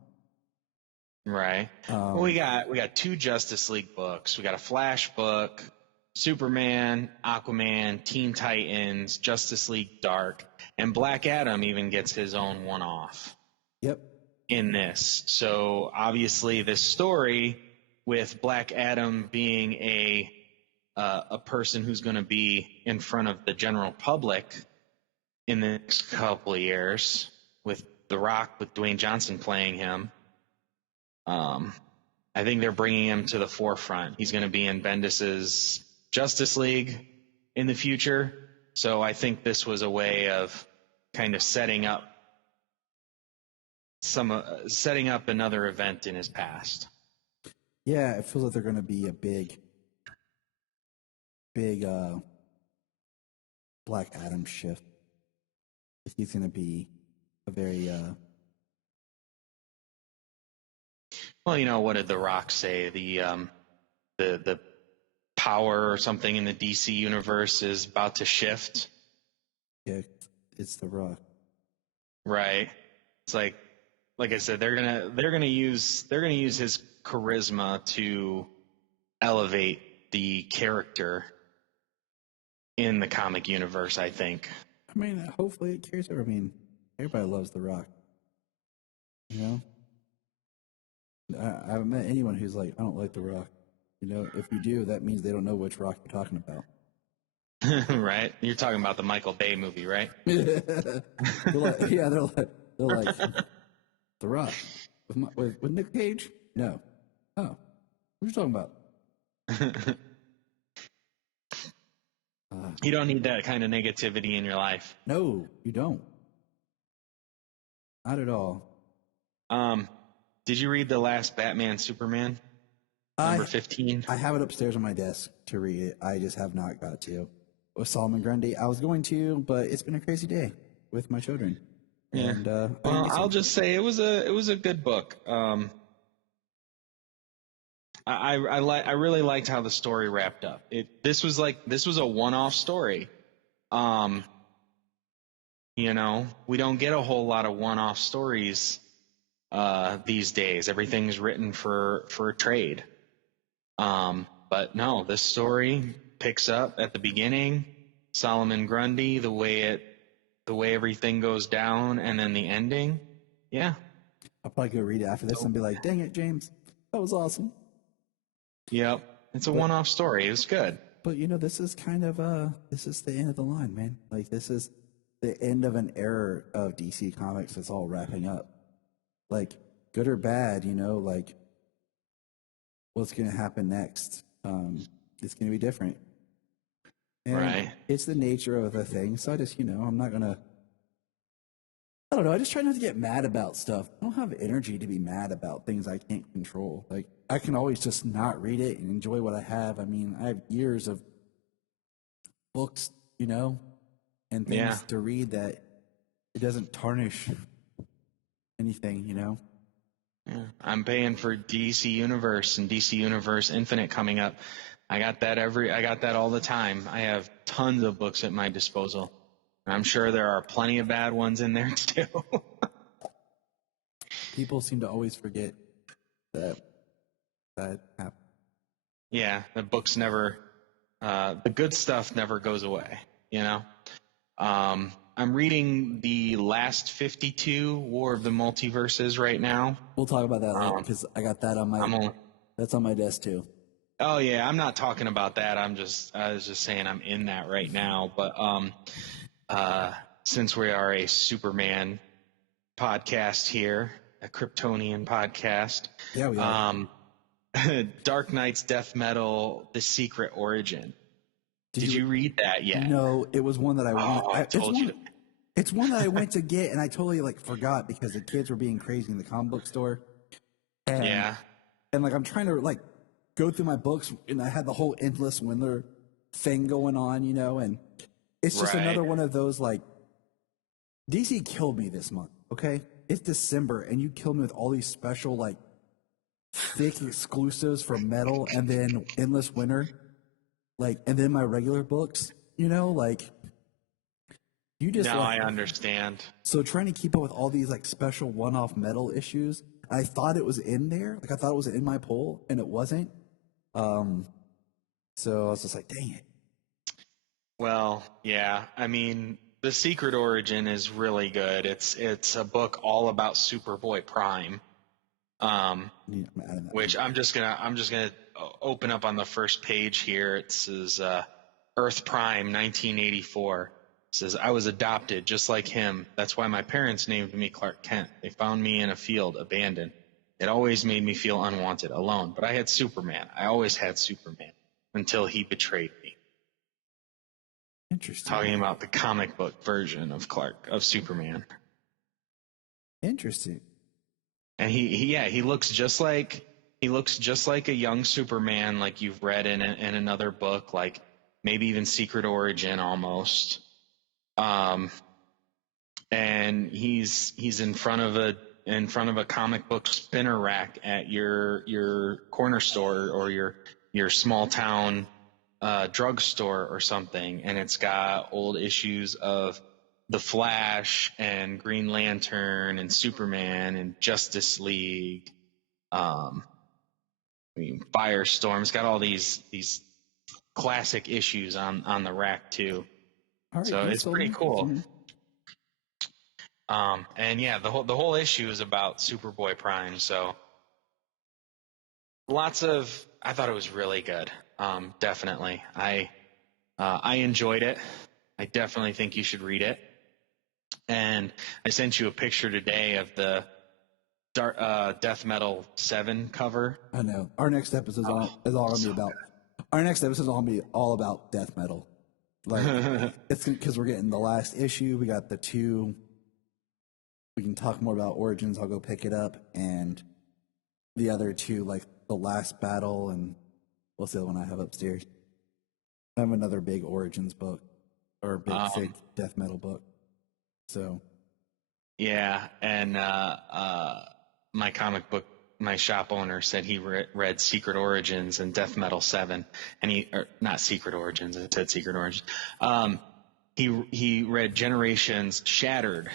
Right. Well, we got 2 Justice League books. We got a Flash book, Superman, Aquaman, Teen Titans, Justice League Dark, and Black Adam even gets his own one-off. Yep. In this. So obviously this story with Black Adam being a person who's going to be in front of the general public in the next couple of years, with The Rock, with Dwayne Johnson playing him. I think they're bringing him to the forefront. He's going to be in Bendis's Justice League in the future. So I think this was a way of kind of setting up another event in his past. Yeah, it feels like they're going to be a big Black Adam shift. If he's going to be a very Well, what did The Rock say? The power or something in the DC universe is about to shift. yeah, it's The Rock. Right. It's like I said, they're gonna use his charisma to elevate the character in the comic universe, I think. I mean, hopefully it carries over. I mean, everybody loves The Rock. You know? I haven't met anyone who's like, I don't like The Rock. You know, if you do, that means they don't know which Rock you're talking about. Right? You're talking about the Michael Bay movie, right? They're like, The Rock with Nick Cage? No. Oh, what are you talking about? You don't need that kind of negativity in your life. No, you don't. Not at all. Did you read the last Batman Superman? Number 15? I have it upstairs on my desk to read it. I just have not got to. With Solomon Grundy, I was going to, but it's been a crazy day with my children. Yeah. And well, I'll just say it was a good book. I really liked how the story wrapped up. This was a one-off story. We don't get a whole lot of one-off stories these days. Everything's written for a trade. But no, this story picks up at the beginning, Solomon Grundy, the way everything goes down, and then the ending. Yeah. I'll probably go read it after this and be like, dang it, James, that was awesome. Yep. It's a one-off story. It was good. But this is kind of this is the end of the line, man. Like, this is the end of an era of DC Comics that's all wrapping up. Like, good or bad, like, what's going to happen next? It's going to be different. And right. It's the nature of the thing. So I just, I'm not going to, I don't know. I just try not to get mad about stuff. I don't have energy to be mad about things I can't control. Like, I can always just not read it and enjoy what I have. I mean, I have years of books, and things to read that it doesn't tarnish anything, Yeah. I'm paying for DC Universe and DC Universe Infinite coming up. I got that all the time. I have tons of books at my disposal. I'm sure there are plenty of bad ones in there too. People seem to always forget that happened. Yeah, the books never, the good stuff never goes away, I'm reading the last 52 War of the Multiverses right now. We'll talk about that later because I got that on that's on my desk too. Oh yeah, I'm not talking about that. I was just saying I'm in that right now. But since we are a Superman podcast here, a Kryptonian podcast, yeah, we are. Dark Knight's Death Metal: The Secret Origin. Did you read that yet? No, it was one that I told you. It's one that I went to get, and I totally forgot because the kids were being crazy in the comic book store. And, yeah. And I'm trying to go through my books, and I had the whole Endless Winter thing going on, and it's just another one of those DC killed me this month. Okay, it's December, and you killed me with all these special thick exclusives for metal, and then Endless Winter, and then my regular books, You just I understand. So trying to keep up with all these special one-off metal issues, I thought it was in there. I thought it was in my poll, and it wasn't. So I was just like, dang it. Well, yeah. I mean, The Secret Origin is really good. It's a book all about Superboy Prime. Which I'm just gonna open up on the first page here. It says Earth Prime 1984. It says, I was adopted just like him. That's why my parents named me Clark Kent. They found me in a field, abandoned. It always made me feel unwanted, alone. But I had Superman. I always had Superman until he betrayed me. Interesting. talking about the comic book version of Superman. Interesting. And he looks just like a young Superman, like you've read in another book, like maybe even Secret Origin almost. And he's in front of a comic book spinner rack at your corner store or your small town drugstore or something, and it's got old issues of The Flash and Green Lantern and Superman and Justice League. Firestorm. It's got all these classic issues on the rack too. All right, So it's pretty cool. Mm-hmm. And yeah, the whole issue is about Superboy Prime. So I thought it was really good. Definitely. I enjoyed it. I definitely think you should read it. And I sent you a picture today of the Death Metal 7 cover. I know. Our next episode is all going to be about. Our next episode is all going to be all about death metal. Like it's because we're getting the last issue. We got the 2. We can talk more about Origins. I'll go pick it up, and the other 2, like the Last Battle, and what's the other one I have upstairs? I have another big Origins book, or big thick death metal book. So, yeah, and my shop owner said he read Secret Origins and Death Metal 7, and not Secret Origins. It said Secret Origins. He read Generations Shattered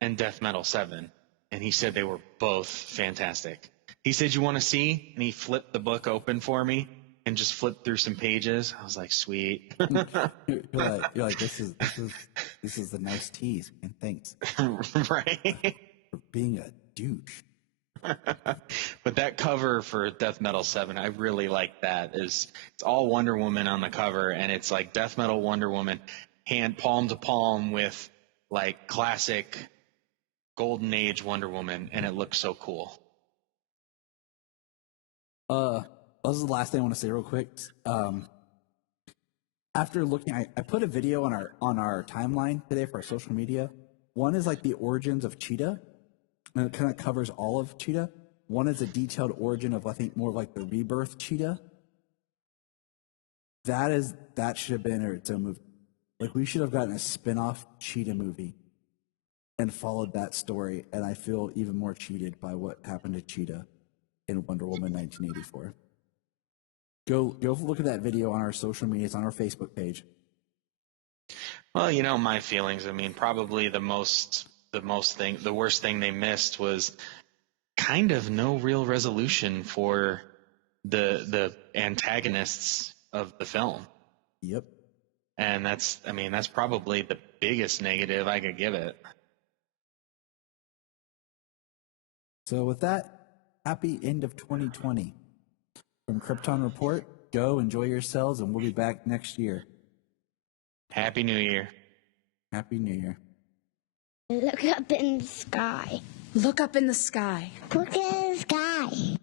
and Death Metal 7, and he said they were both fantastic. He said, "You want to see?" And he flipped the book open for me and just flipped through some pages. I was like, "Sweet." you're like, this is the nice tease, and thanks, right? For being a douche. But that cover for Death Metal 7, I really like that. It's all Wonder Woman on the cover, and it's like Death Metal Wonder Woman, hand palm to palm with like classic Golden Age Wonder Woman, and it looks so cool. This is the last thing I want to say real quick. After looking, I put a video on our timeline today for our social media. One is like the origins of Cheetah, and it kind of covers all of Cheetah. One is a detailed origin of, I think, more like the rebirth Cheetah. That should have been its own movie. Like, we should have gotten a spin-off Cheetah movie and followed that story, and I feel even more cheated by what happened to Cheetah in Wonder Woman 1984. Go look at that video on our social media. It's on our Facebook page. Well, you know my feelings. I mean, probably the worst thing they missed was kind of no real resolution for the antagonists of the film. Yep. And that's probably the biggest negative I could give it. So with that, happy end of 2020. From Krypton Report, go enjoy yourselves, and we'll be back next year. Happy New Year. Happy New Year. Look up in the sky. Look up in the sky. Look at the sky.